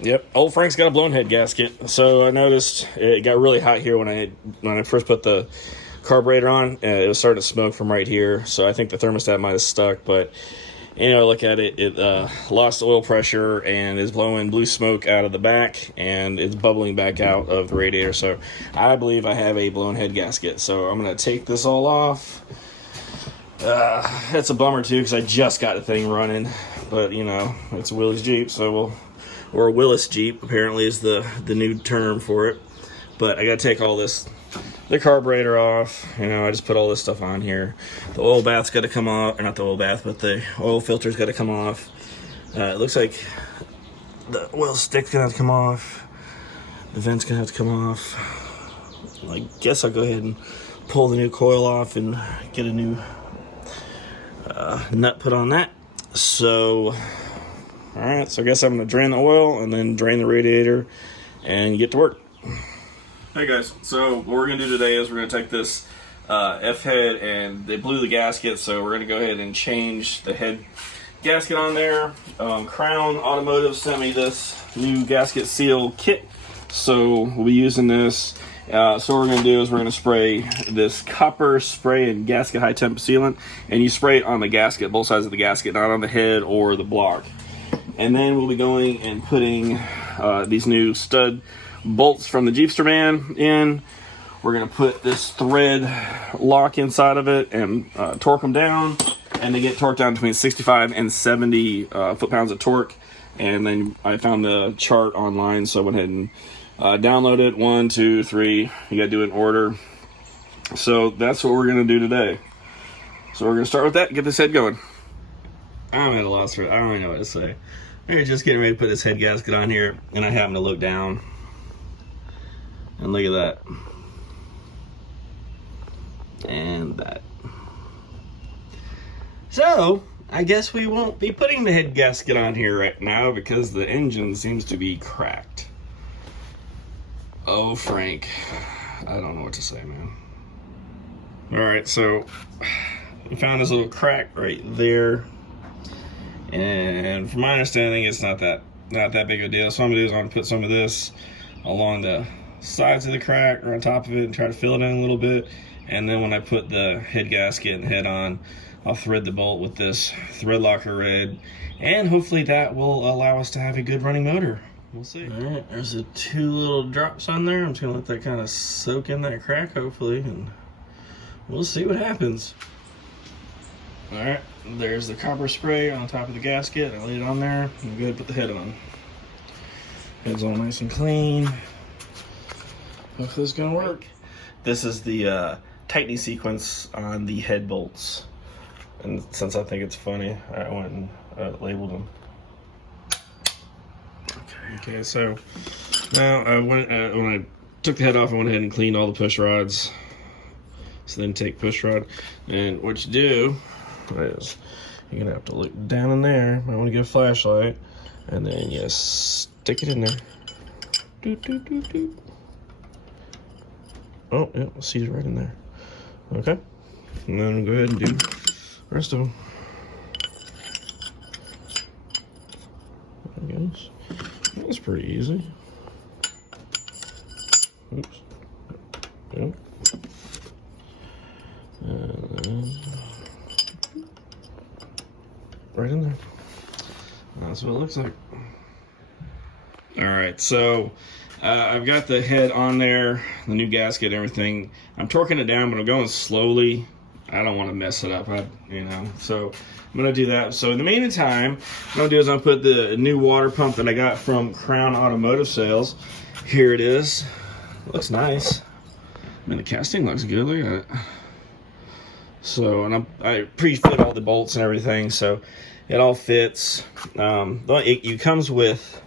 Yep, old Frank's got a blown head gasket. So I noticed it got really hot here when I first put the carburetor on. It was starting to smoke from right here. So I think the thermostat might have stuck. But look at it. It lost oil pressure and is blowing blue smoke out of the back, and it's bubbling back out of the radiator. So I believe I have a blown head gasket. So I'm gonna take this all off. It's a bummer too because I just got the thing running, but it's a Willys Jeep, so or Willis Jeep apparently is the new term for it. But I gotta take all this, the carburetor off. I just put all this stuff on here. The oil bath's got to come off, or not the oil bath, but the oil filter's got to come off. It looks like the oil stick's gonna have to come off. The vent's gonna have to come off. I guess I'll go ahead and pull the new coil off and get a new nut put on that. So, alright, so I guess I'm going to drain the oil and then drain the radiator and get to work. Hey guys, so what we're going to do today is we're going to take this F-head, and they blew the gasket, so we're going to go ahead and change the head gasket on there. Crown Automotive sent me this new gasket seal kit, so we'll be using this. So what we're going to do is we're going to spray this copper spray and gasket high temp sealant, and you spray it on the gasket, both sides of the gasket, not on the head or the block. And then we'll be going and putting these new stud bolts from the Jeepster man in. We're going to put this thread lock inside of it and torque them down, and they get torqued down between 65 and 70 foot-pounds of torque. And then I found the chart online, so I went ahead and download it. 1, 2, 3. You gotta do it in order. So that's what we're gonna do today. So we're gonna start with that and get this head going. I'm at a loss for it. I don't even know what to say. We're just getting ready to put this head gasket on here, and I happen to look down and look at that and that. So I guess we won't be putting the head gasket on here right now because the engine seems to be cracked. Oh, Frank, I don't know what to say, man. All right, so we found this little crack right there, and from my understanding, it's not that big of a deal. So what I'm gonna do is I'm gonna put some of this along the sides of the crack or on top of it and try to fill it in a little bit. And then when I put the head gasket and head on, I'll thread the bolt with this thread locker red, and hopefully that will allow us to have a good running motor. We'll see. All right, there's the 2 little drops on there. I'm just gonna let that kind of soak in that crack, hopefully, and we'll see what happens. All right, there's the copper spray on top of the gasket. I laid it on there. I'm gonna go ahead and put the head on. Head's all nice and clean. Hopefully this is gonna work. This is the tightening sequence on the head bolts, and since I think it's funny, I went and labeled them. Okay, so now when I took the head off, I went ahead and cleaned all the push rods. So then take push rod, and what you do is you're gonna have to look down in there. I want to get a flashlight, and then you stick it in there. Doot, doot, doot, doot. Oh, yeah, see it right in there. Okay, and then we'll go ahead and do the rest of them. There it goes. That's pretty easy. Oops. Yep. And then right in there. That's what it looks like. All right, so I've got the head on there, the new gasket, everything. I'm torquing it down, but I'm going slowly. I don't want to mess it up, so I'm going to do that. So in the meantime, what I'm going to do is I'm going to put the new water pump that I got from Crown Automotive Sales. Here it is. It looks nice. I mean, the casting looks good. Look at it. So, and I pre-fit all the bolts and everything, so it all fits. It comes with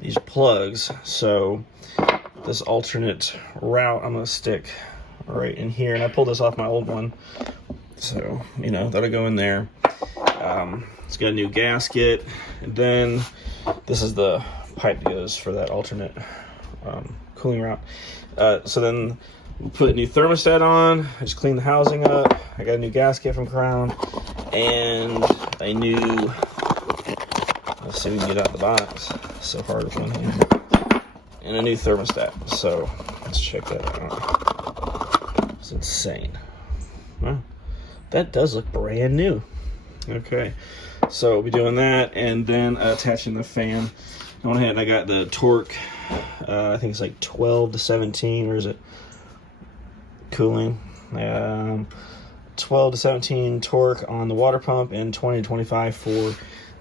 these plugs, so this alternate route I'm going to stick right in here, and I pulled this off my old one, so that'll go in there. It's got a new gasket, and then this is the pipe that goes for that alternate cooling route. So then we'll put a new thermostat on. I just cleaned the housing up. I got a new gasket from Crown and a new Let's see if we can get out the box. It's so hard with one hand. And a new thermostat. So let's check that out. It's insane. Wow. That does look brand new. Okay. So we'll be doing that and then attaching the fan. I went ahead and I got the torque. I think it's like 12 to 17. Where is it? Cooling. 12 to 17 torque on the water pump and 20 to 25 for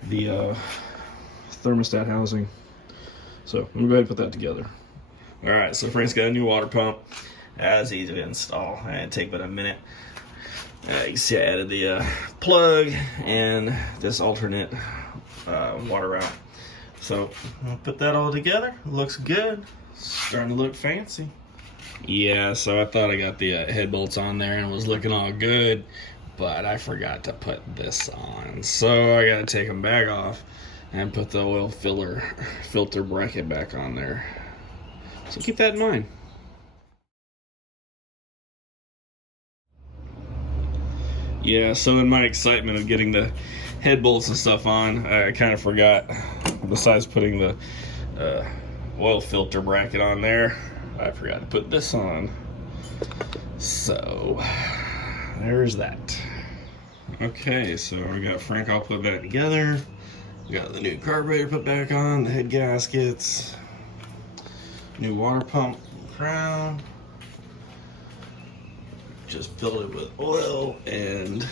the thermostat housing. So I'm gonna go ahead and put that together. All right, so Frank's got a new water pump. That's easy to install. It'd take about a minute. You can see I added the plug and this alternate water route. So I'll put that all together. Looks good. Starting to look fancy. Yeah, so I thought I got the head bolts on there and was looking all good, but I forgot to put this on. So I gotta take them back off and put the oil filter bracket back on there. So keep that in mind. Yeah, so in my excitement of getting the head bolts and stuff on, I kind of forgot, besides putting the oil filter bracket on there, I forgot to put this on. So there's that. Okay, so we got Frank all put back together. We got the new carburetor put back on, the head gaskets, new water pump crown. Just filled it with oil and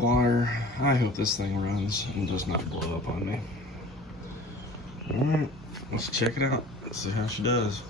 water. I hope this thing runs and does not blow up on me. Alright, let's check it out. Let's see how she does.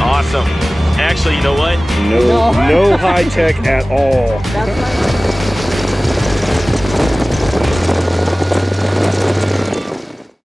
Awesome. Actually, you know what? No high tech at all. That's